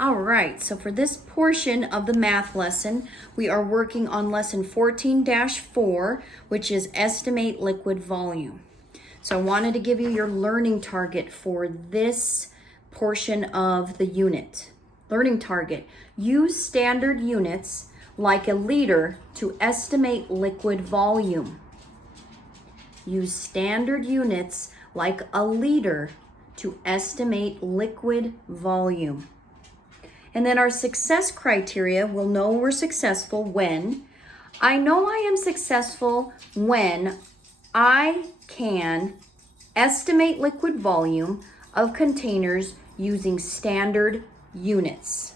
All right, so for this portion of the math lesson, we are working on lesson 14-4, which is estimate liquid volume. So I wanted to give you your learning target for this portion of the unit. Learning target, use standard units like a liter to estimate liquid volume. Use standard units like a liter to estimate liquid volume. And then our success criteria, we'll know we're successful when. I know I am successful when I can estimate liquid volume of containers using standard units.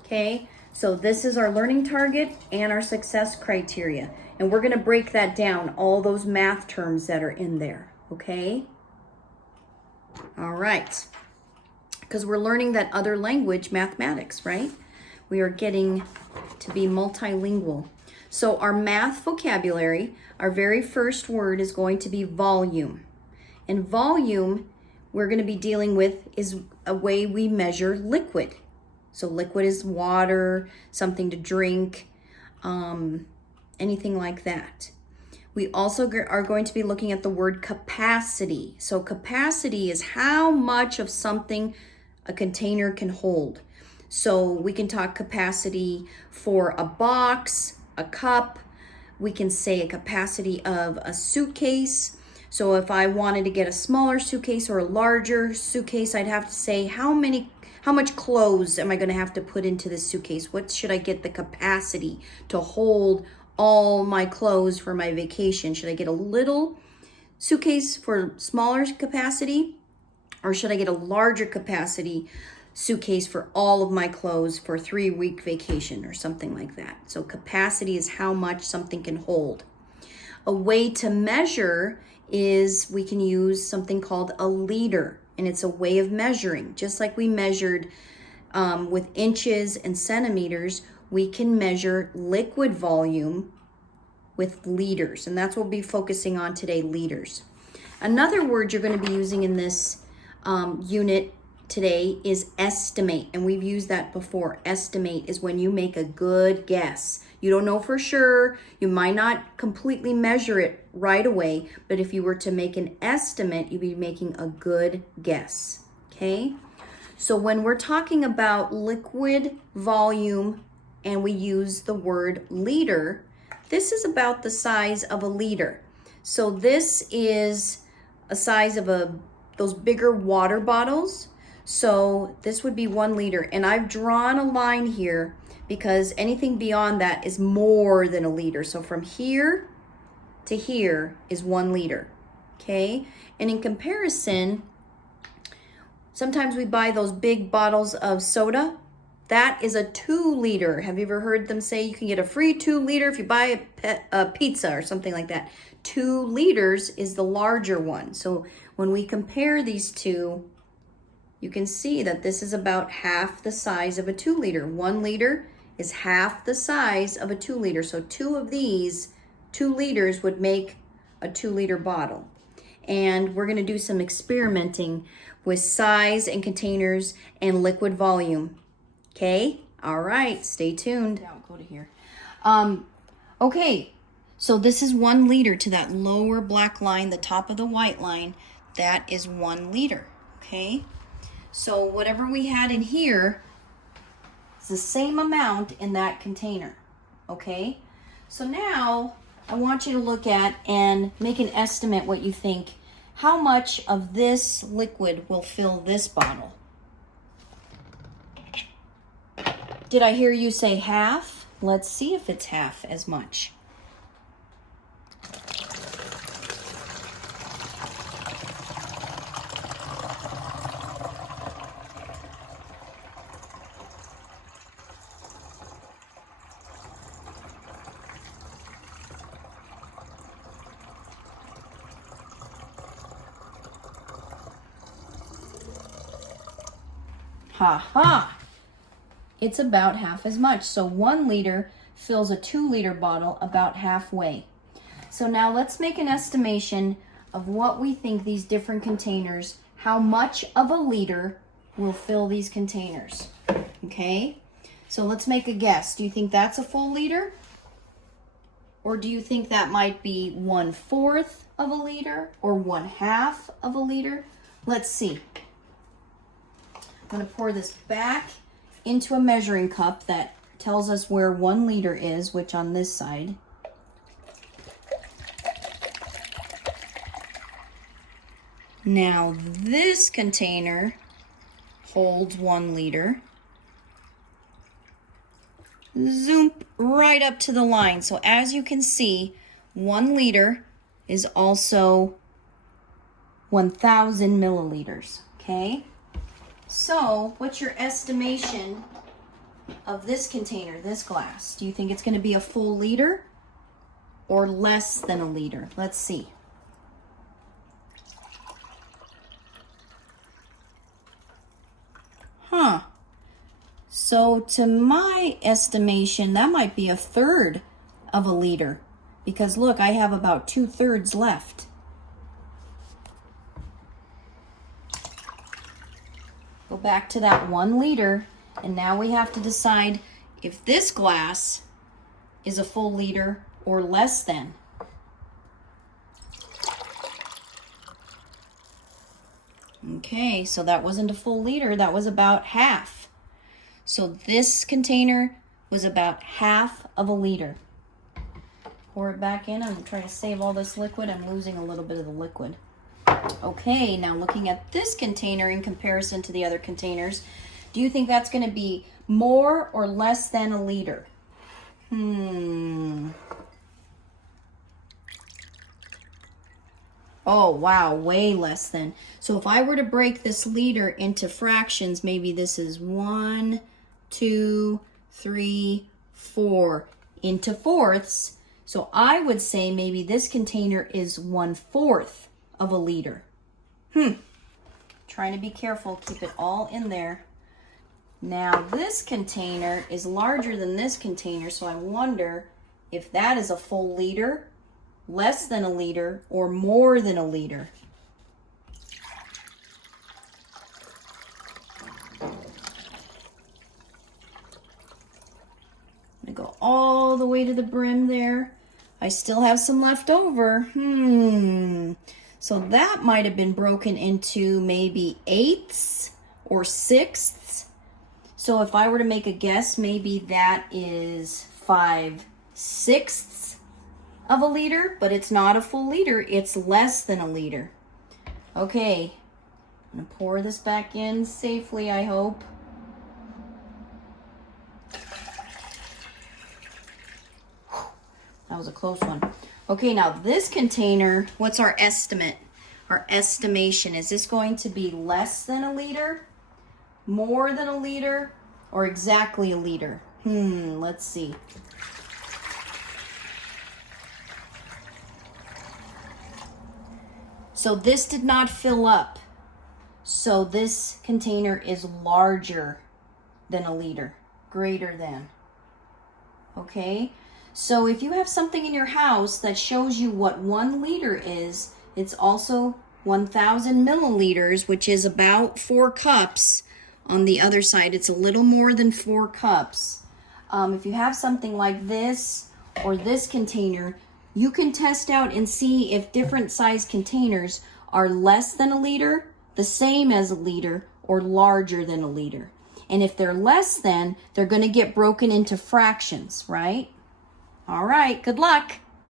Okay, so this is our learning target and our success criteria. And we're gonna break that down, all those math terms that are in there, okay? All right. Because we're learning that other language, mathematics, right? We are getting to be multilingual. So our math vocabulary, our very first word is going to be volume. And volume, we're going to be dealing with is a way we measure liquid. So liquid is water, something to drink, anything like that. We also are going to be looking at the word capacity. So capacity is how much of something a container can hold. So we can talk capacity for a box, a cup. We can say a capacity of a suitcase. So if I wanted to get a smaller suitcase or a larger suitcase, I'd have to say how much clothes am I going to have to put into this suitcase? What should I get the capacity to hold all my clothes for my vacation? Should I get a little suitcase for smaller capacity? Or should I get a larger capacity suitcase for all of my clothes for a 3-week vacation or something like that? So capacity is how much something can hold. A way to measure is we can use something called a liter, and it's a way of measuring. Just like we measured with inches and centimeters, we can measure liquid volume with liters, and that's what we'll be focusing on today, liters. Another word you're going to be using in this unit today is estimate, and we've used that before. Estimate is when you make a good guess. You don't know for sure, you might not completely measure it right away, but if you were to make an estimate, you'd be making a good guess. Okay, so when we're talking about liquid volume and we use the word liter, this is about the size of a liter. So this is a size of those bigger water bottles. So this would be 1 liter. And I've drawn a line here because anything beyond that is more than a liter. So from here to here is 1 liter. Okay. And in comparison, sometimes we buy those big bottles of soda. That is a 2 liter. Have you ever heard them say you can get a free 2 liter if you buy a pizza or something like that? 2 liters is the larger one. So when we compare these two, you can see that this is about half the size of a 2 liter. 1 liter is half the size of a 2 liter. So 2 of these 2 liters would make a 2 liter bottle. And we're going to do some experimenting with size and containers and liquid volume. Okay, all right, stay tuned. I'll go to here. Okay, so this is 1 liter to that lower black line, the top of the white line. That is 1 liter, okay? So whatever we had in here is the same amount in that container, okay? So now I want you to look at and make an estimate what you think. How much of this liquid will fill this bottle? Did I hear you say half? Let's see if it's half as much. Ha ha! It's about half as much. So 1 liter fills a 2 liter bottle about halfway. So now let's make an estimation of what we think these different containers, how much of a liter will fill these containers. Okay, so let's make a guess. Do you think that's a full liter? Or do you think that might be 1/4 of a liter or 1/2 of a liter? Let's see. I'm going to pour this back into a measuring cup that tells us where 1 liter is, which on this side. Now this container holds 1 liter. Zoom right up to the line. So as you can see, 1 liter is also 1,000 milliliters, okay? So what's your estimation of this container, this glass? Do you think it's going to be a full liter or less than a liter? Let's see. Huh. So to my estimation, that might be 1/3 of a liter, because look, I have about 2/3 left. Go back to that 1 liter, and now we have to decide if this glass is a full liter or less than. Okay, so that wasn't a full liter, that was about half. So this container was about 1/2 of a liter. Pour it back in. I'm trying to save all this liquid. I'm losing a little bit of the liquid. Okay, now looking at this container in comparison to the other containers, do you think that's going to be more or less than a liter? Oh, wow, way less than. So if I were to break this liter into fractions, maybe this is 1, 2, 3, 4 into fourths. So I would say maybe this container is 1/4 of a liter. Trying to be careful, keep it all in there. Now this container is larger than this container, so I wonder if that is a full liter, less than a liter, or more than a liter. I'm gonna go all the way to the brim there. I still have some left over. So that might have been broken into maybe 1/8 or 1/6. So if I were to make a guess, maybe that is 5/6 of a liter, but it's not a full liter, it's less than a liter. Okay, I'm gonna pour this back in safely, I hope. That was a close one. Okay, now this container, what's our estimate? Our estimation, is this going to be less than a liter, more than a liter, or exactly a liter? Let's see. So this did not fill up. So this container is larger than a liter, greater than. Okay? So if you have something in your house that shows you what 1 liter is, it's also 1,000 milliliters, which is about 4 cups. On the other side, it's a little more than 4 cups. If you have something like this or this container, you can test out and see if different size containers are less than a liter, the same as a liter, or larger than a liter. And if they're less than, they're going to get broken into fractions, right? All right, good luck.